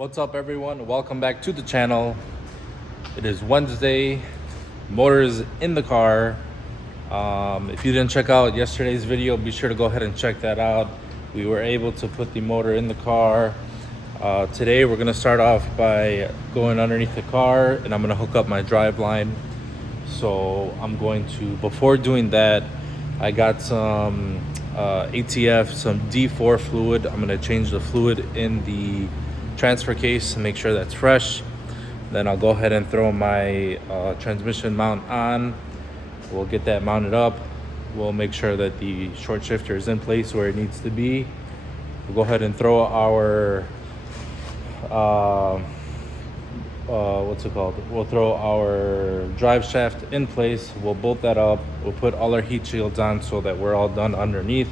What's up, everyone? Welcome back to the channel. It is Wednesday. Motor is in the car. If you didn't check out yesterday's video, be sure to go ahead and check that out. We were able to put the motor in the car. Today we're gonna start off by going underneath the car, and I'm gonna hook up my Driveline. So I'm going to, before doing that, I got some ATF, some D4 fluid. I'm gonna change the fluid in the transfer case to make sure that's fresh. Then I'll go ahead and throw my transmission mount on. We'll get that mounted up. We'll make sure that the short shifter is in place where it needs to be. We'll go ahead and throw our we'll throw our drive shaft in place. We'll bolt that up. We'll put all our heat shields on so that we're all done underneath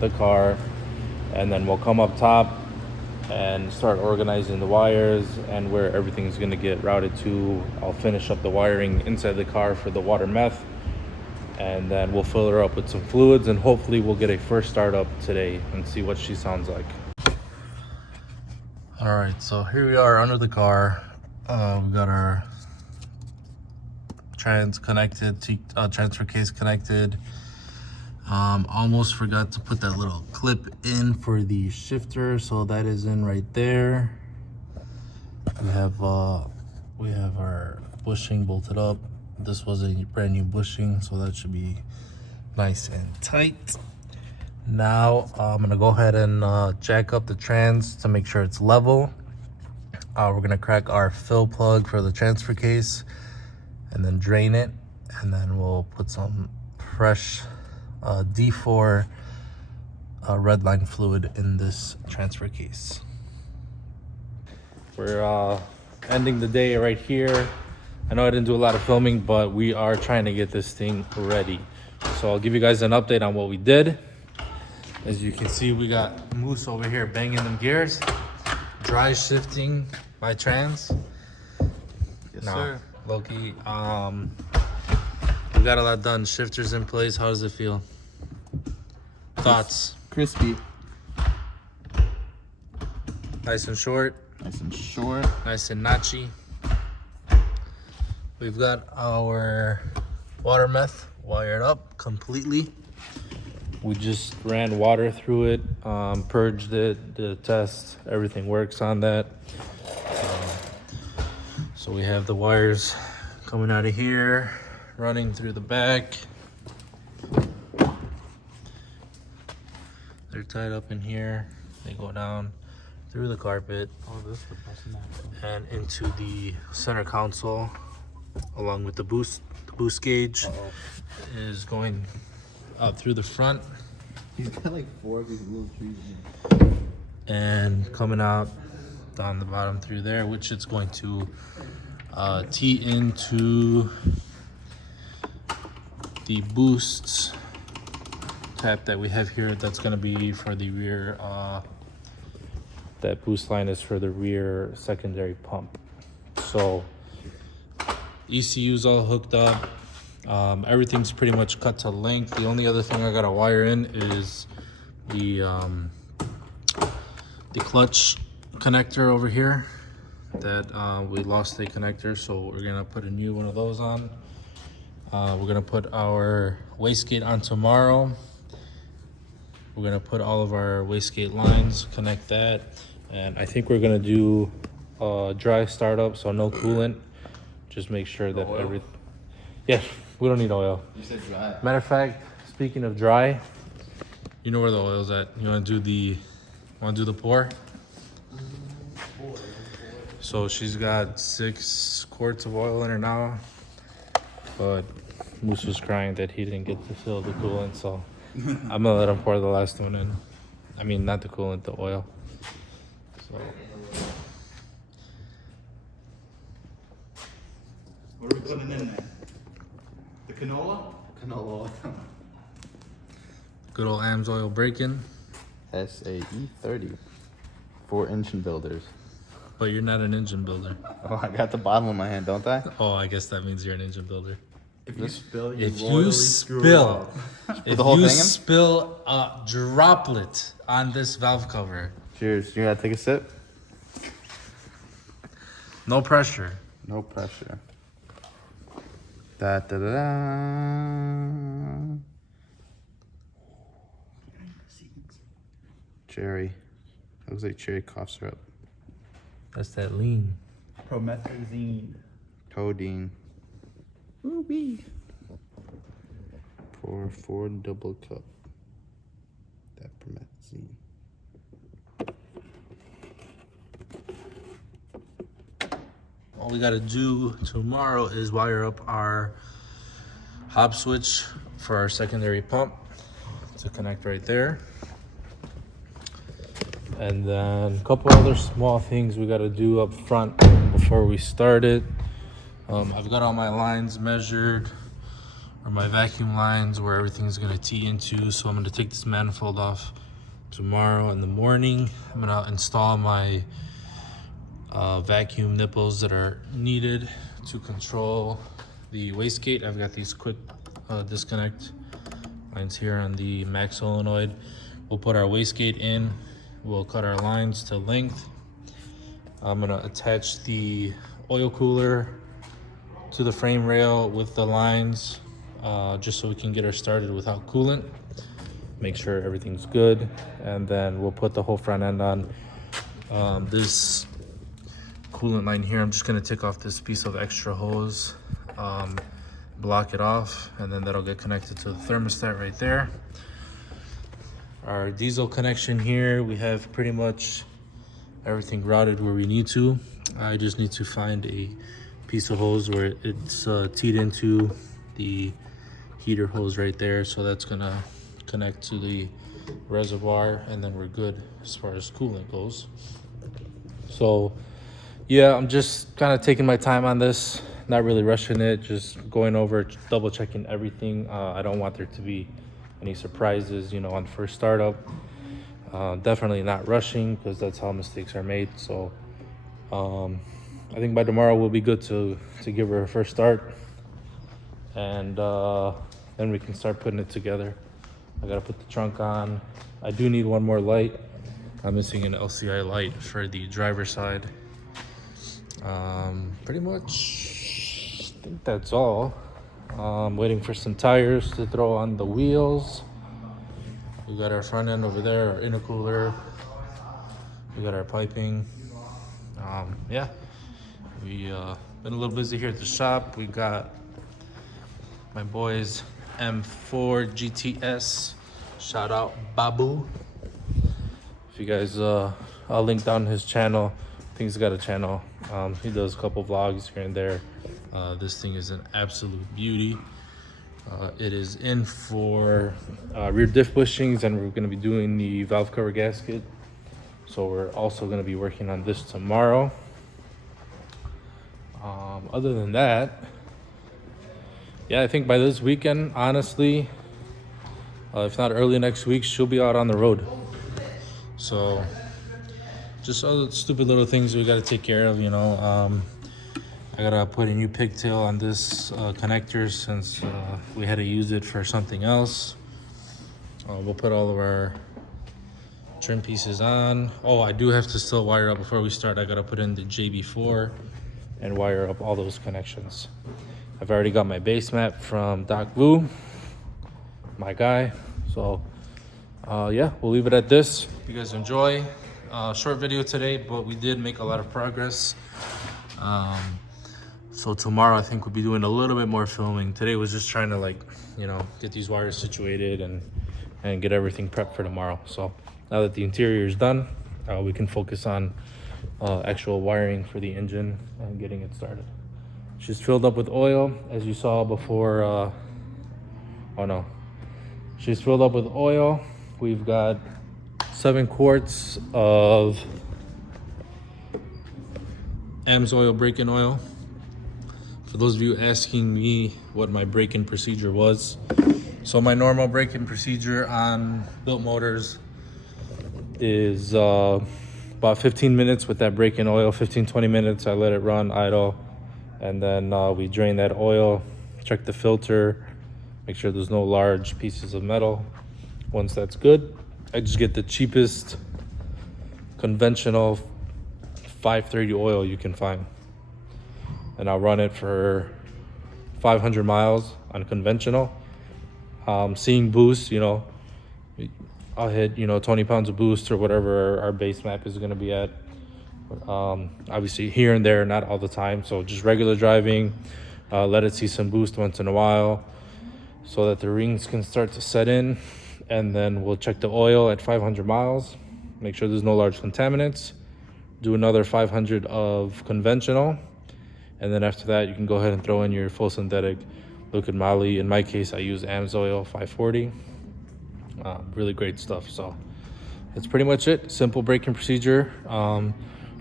the car, and then we'll come up top and start organizing the wires and where everything's going to get routed to. I'll finish up the wiring inside the car for the water meth, and then we'll fill her up with some fluids, and hopefully we'll get a first start up today and see what she sounds like. All right, so here we are under the car. We've got our transfer case connected. Almost forgot to put that little clip in for the shifter, so that is in right there. We have our bushing bolted up. This was a brand new bushing, so that should be nice and tight. Now I'm gonna go ahead and jack up the trans to make sure it's level. We're gonna crack our fill plug for the transfer case and then drain it, and then we'll put some fresh D4 redline fluid in this transfer case. We're ending the day right here. I know I didn't do a lot of filming, but we are trying to get this thing ready. So I'll give you guys an update on what we did. As you can see, we got Moose over here banging them gears, dry shifting my trans. Yes, sir. Loki, we got a lot done. Shifters in place. How does it feel? Thoughts? Crispy. Nice and short. Nice and short. Nice and notchy. We've got our water meth wired up completely. We just ran water through it, purged it, did a test. Everything works on that. So we have the wires coming out of here, running through the back. They're tied up in here. They go down through the carpet and into the center console, along with the boost. The boost gauge is going out through the front. He's got like 4 of these little trees in here. And coming out down the bottom through there, which it's going to tee into the boost tap that we have here. That's going to be for the rear. That boost line is for the rear secondary pump. So ECU's all hooked up. Everything's pretty much cut to length. The only other thing I gotta wire in is the clutch connector over here. That we lost a connector, so we're gonna put a new one of those on. We're gonna put our wastegate on tomorrow. We're gonna put all of our wastegate lines, connect that, and I think we're gonna do a dry startup, so no coolant. Just make sure that everything. Yeah, we don't need oil. You said dry. Matter of fact, speaking of dry, you know where the oil's at. You wanna do the pour? So she's got 6 quarts of oil in her now, but Moose was crying that he didn't get to fill the coolant, so I'm gonna let him pour the last one in. I mean, not the coolant, the oil. So What are we putting in there? The canola? Canola. good old AMS oil break-in. SAE 30 for engine builders. But you're not an engine builder. Oh, I got the bottle in my hand, don't I? Oh, I guess that means you're an engine builder. If you spill, If you spill a droplet on this valve cover, cheers. You gotta take a sip. No pressure. No pressure. Da da da da. Cherry. Looks like cherry cough syrup. That's that lean. Promethazine. Codeine. Ruby. Pour 4 double cup. That promethazine. All we gotta do tomorrow is wire up our hop switch for our secondary pump to connect right there. And then a couple other small things we gotta do up front before we start it. I've got all my lines measured, or my vacuum lines where everything's gonna tee into. So I'm gonna take this manifold off tomorrow in the morning. I'm gonna install my vacuum nipples that are needed to control the wastegate. I've got these quick disconnect lines here on the max solenoid. We'll put our wastegate in. We'll cut our lines to length. I'm gonna attach the oil cooler to the frame rail with the lines, just so we can get her started without coolant. Make sure everything's good, and then we'll put the whole front end on. This coolant line here, I'm just gonna take off this piece of extra hose, block it off, and then that'll get connected to the thermostat right there. Our diesel connection here, we have pretty much everything routed where we need to. I just need to find a piece of hose where it's teed into the heater hose right there. So that's gonna connect to the reservoir, and then we're good as far as coolant goes. So yeah, I'm just kind of taking my time on this, not really rushing it, just going over, double checking everything. I don't want there to be any surprises, you know, on first startup. Definitely not rushing, because that's how mistakes are made. So I think by tomorrow we'll be good to give her a first start, and then we can start putting it together. I gotta put the trunk on. I do need one more light. I'm missing an LCI light for the driver's side. Pretty much, I think that's all. Waiting for some tires to throw on the wheels. We got our front end over there, our intercooler. We got our piping. Yeah, we been a little busy here at the shop. We got my boys M4 GTS. Shout out Babu. If you guys, I'll link down his channel. I think he's got a channel. He does a couple vlogs here and there. This thing is an absolute beauty. It is in for rear diff bushings, and we're going to be doing the valve cover gasket. So we're also going to be working on this tomorrow. Other than that, yeah, I think by this weekend, honestly, if not early next week, she'll be out on the road. So just all the stupid little things we got to take care of, you know. I gotta put a new pigtail on this connector, since we had to use it for something else. We'll put all of our trim pieces on. Oh, I do have to still wire up before we start. I gotta put in the JB4 and wire up all those connections. I've already got my base mat from Doc Vu, my guy. So yeah, we'll leave it at this. If you guys enjoy. Short video today, but we did make a lot of progress. So tomorrow I think we'll be doing a little bit more filming. Today was just trying to, like, you know, get these wires situated and get everything prepped for tomorrow. So now that the interior is done, we can focus on actual wiring for the engine and getting it started. She's filled up with oil, as you saw before. Oh no, she's filled up with oil. We've got 7 quarts of AMSOIL break-in oil. For those of you asking me what my break-in procedure was, so my normal break-in procedure on built motors is about 15 minutes with that break-in oil. 15-20 minutes, I let it run idle, and then we drain that oil, check the filter, make sure there's no large pieces of metal. Once that's good, I just get the cheapest conventional 530 oil you can find. and I'll run it for 500 miles on conventional. Seeing boost, you know, I'll hit, you know, 20 pounds of boost or whatever our base map is going to be at. Obviously here and there, not all the time. So just regular driving, let it see some boost once in a while so that the rings can start to set in. And then we'll check the oil at 500 miles, make sure there's no large contaminants, do another 500 of conventional. And then after that, you can go ahead and throw in your full synthetic liquid moly. In my case, I use AMSOIL 540. Really great stuff. So that's pretty much it. Simple braking procedure.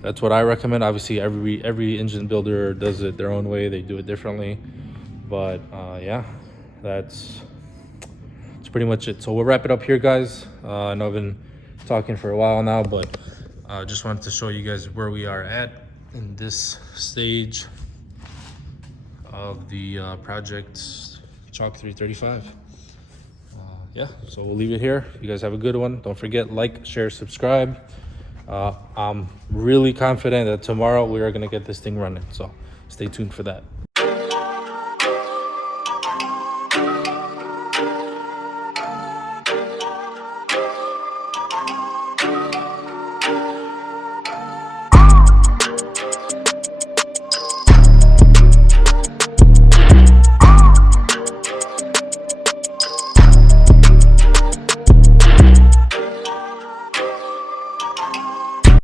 That's what I recommend. Obviously, every engine builder does it their own way. They do it differently. But yeah, that's pretty much it. So we'll wrap it up here, guys. I know I've been talking for a while now, but just wanted to show you guys where we are at in this stage of the project Chalk 335. Yeah, so we'll leave it here. You guys have a good one. Don't forget, like, share, subscribe. I'm really confident that tomorrow we are going to get this thing running, so stay tuned for that.